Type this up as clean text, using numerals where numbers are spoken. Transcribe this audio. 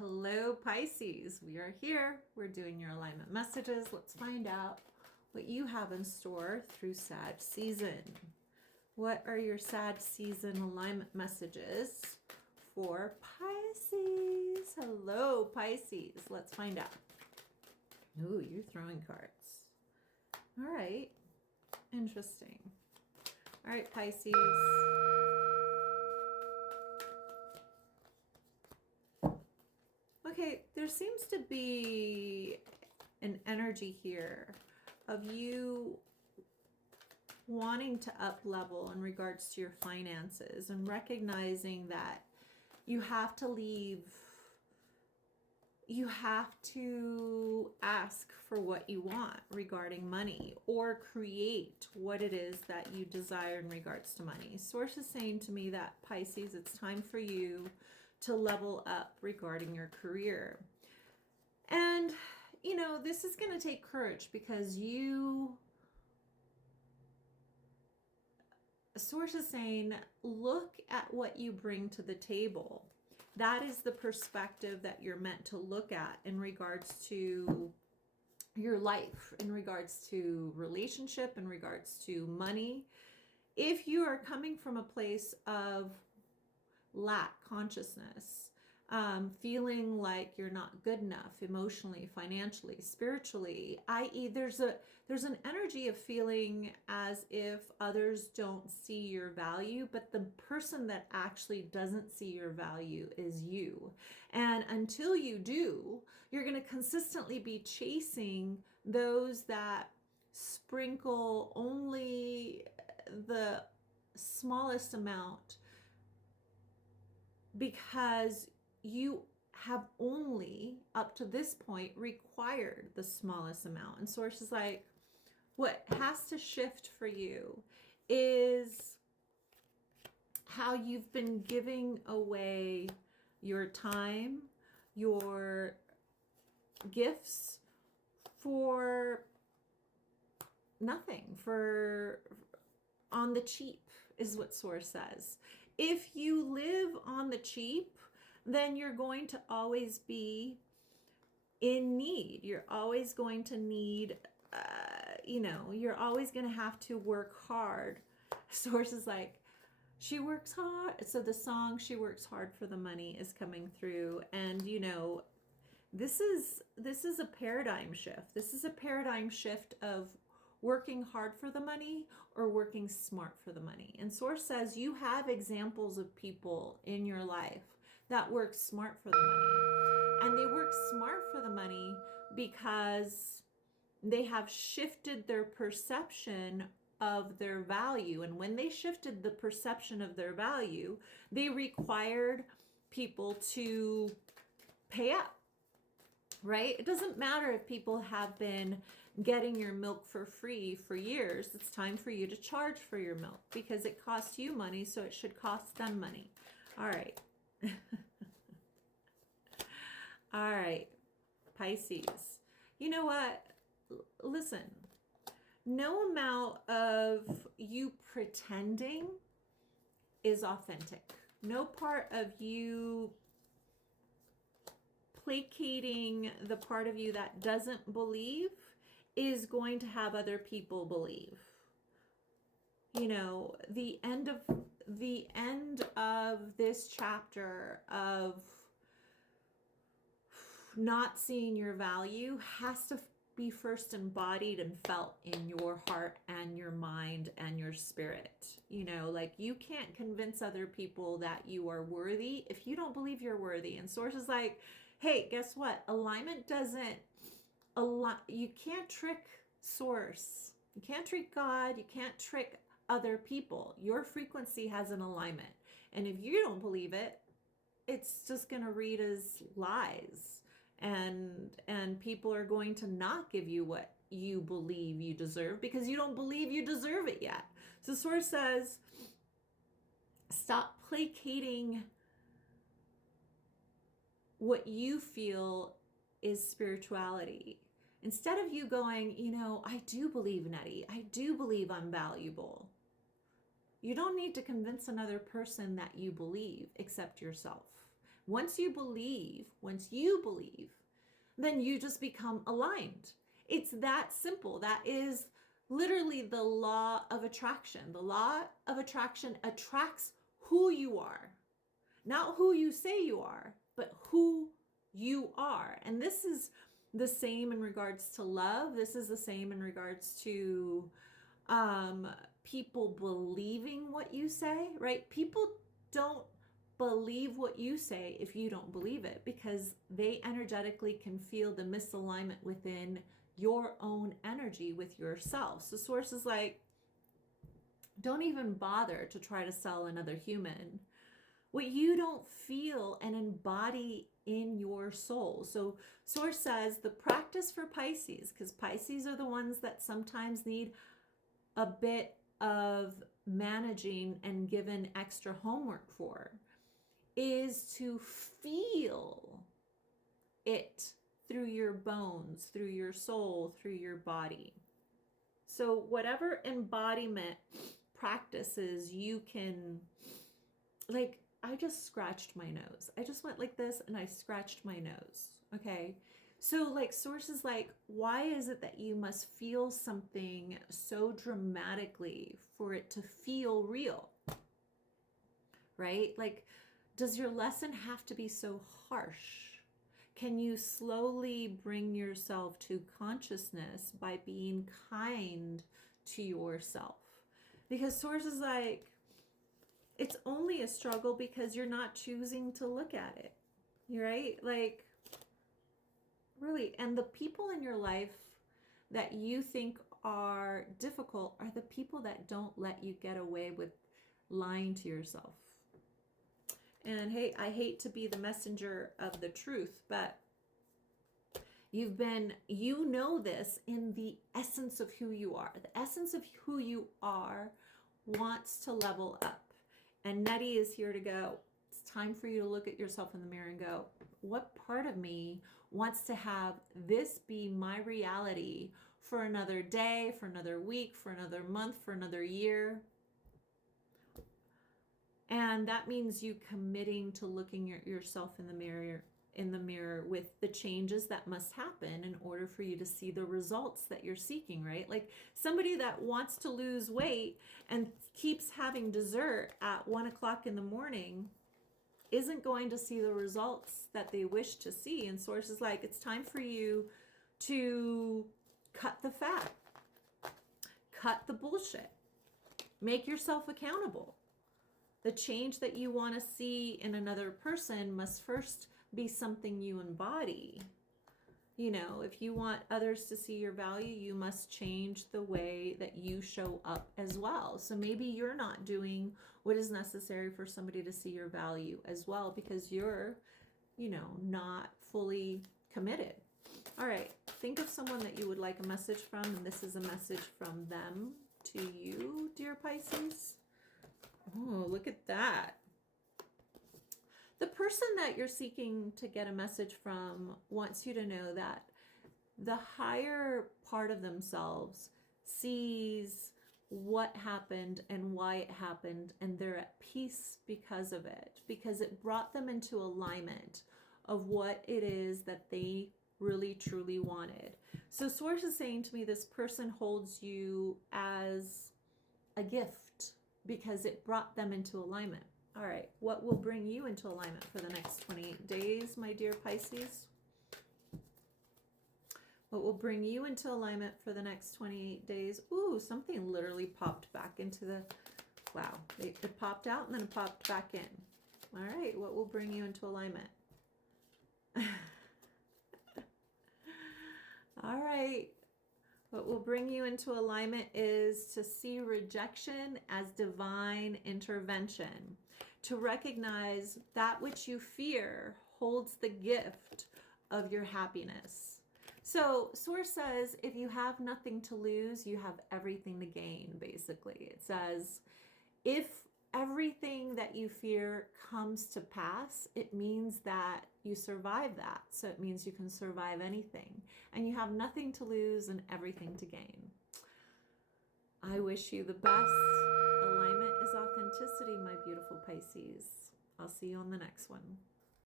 Hello, Pisces. We are here. We're doing your alignment messages. Let's find out what you have in store through Sag season. What are your Sag season alignment messages for Pisces? Hello, Pisces. Let's find out. Ooh, you're throwing cards. All right. Interesting. All right, Pisces. Okay, there seems to be an energy here of you wanting to up level in regards to your finances and recognizing that you have to ask for what you want regarding money or create what it is that you desire in regards to money. Source is saying to me that, Pisces, it's time for you to level up regarding your career. And, you know, this is going to take courage because Source is saying, look at what you bring to the table. That is the perspective that you're meant to look at in regards to your life, in regards to relationship, in regards to money. If you are coming from a place of lack consciousness, feeling like you're not good enough emotionally, financially, spiritually, i.e. there's an energy of feeling as if others don't see your value, but the person that actually doesn't see your value is you. And until you do, you're going to consistently be chasing those that sprinkle only the smallest amount, because you have only up to this point required the smallest amount. And Source is like, what has to shift for you is how you've been giving away your time, your gifts for nothing, for on the cheap, is what Source says. If you live on the cheap, then you're going to always be in need. You're always going to need, you're always going to have to work hard. Source is like, she works hard. So the song She Works Hard for the Money is coming through. And, this is a paradigm shift. This is a paradigm shift of working hard for the money or working smart for the money. And Source says you have examples of people in your life that work smart for the money. And they work smart for the money because they have shifted their perception of their value. And when they shifted the perception of their value, they required people to pay up. Right? It doesn't matter if people have been getting your milk for free for years. It's time for you to charge for your milk because it costs you money, so it should cost them money. All right. All right, Pisces. You know what? Listen, no amount of you pretending is authentic. No part of you placating the part of you that doesn't believe is going to have other people believe. The end of this chapter of not seeing your value has to be first embodied and felt in your heart and your mind and your spirit. You can't convince other people that you are worthy if you don't believe you're worthy. And Source is like, hey, guess what? Alignment doesn't you can't trick Source. You can't trick God. You can't trick other people. Your frequency has an alignment. And if you don't believe it, it's just going to read as lies. And people are going to not give you what you believe you deserve because you don't believe you deserve it yet. So Source says, stop placating what you feel is spirituality. Instead of you going, I do believe, Nety, I do believe I'm valuable. You don't need to convince another person that you believe except yourself. Once you believe, then you just become aligned. It's that simple. That is literally the law of attraction. The law of attraction attracts who you are, not who you say you are, but who you are. And this is the same in regards to love. This is the same in regards to people believing what you say, right? People don't believe what you say if you don't believe it, because they energetically can feel the misalignment within your own energy with yourself. So source is like, don't even bother to try to sell another human what you don't feel and embody in your soul. So source says the practice for Pisces, because Pisces are the ones that sometimes need a bit of managing and given extra homework for, is to feel it through your bones, through your soul, through your body. So whatever embodiment practices you can, like, I just scratched my nose. I just went like this and I scratched my nose. Okay. So like sources like, why is it that you must feel something so dramatically for it to feel real? Right? Like, does your lesson have to be so harsh? Can you slowly bring yourself to consciousness by being kind to yourself? Because source is like, it's only a struggle because you're not choosing to look at it, right? Like, really. And the people in your life that you think are difficult are the people that don't let you get away with lying to yourself. And hey, I hate to be the messenger of the truth, but you know this in the essence of who you are. The essence of who you are wants to level up. And Nety is here to go, it's time for you to look at yourself in the mirror and go, what part of me wants to have this be my reality for another day, for another week, for another month, for another year? And that means you committing to looking at yourself in the mirror with the changes that must happen in order for you to see the results that you're seeking, right? Like somebody that wants to lose weight and keeps having dessert at 1 o'clock in the morning isn't going to see the results that they wish to see. And source is like, it's time for you to cut the fat, cut the bullshit, make yourself accountable. The change that you want to see in another person must first be something you embody. You know, if you want others to see your value, you must change the way that you show up as well. So maybe you're not doing what is necessary for somebody to see your value as well because you're, not fully committed. All right, think of someone that you would like a message from, and this is a message from them to you, dear Pisces. Oh, look at that. The person that you're seeking to get a message from wants you to know that the higher part of themselves sees what happened and why it happened, and they're at peace because of it, because it brought them into alignment of what it is that they really truly wanted. So source is saying to me, this person holds you as a gift because it brought them into alignment. All right, what will bring you into alignment for the next 28 days, my dear Pisces? What will bring you into alignment for the next 28 days? Ooh, something literally popped back into the, wow, it popped out and then it popped back in. All right, what will bring you into alignment? All right. What will bring you into alignment is to see rejection as divine intervention, to recognize that which you fear holds the gift of your happiness. So source says, if you have nothing to lose, you have everything to gain, basically. It says, if everything that you fear comes to pass, it means that you survive that. So it means you can survive anything. And you have nothing to lose and everything to gain. I wish you the best. Alignment is authenticity, my beautiful Pisces. I'll see you on the next one.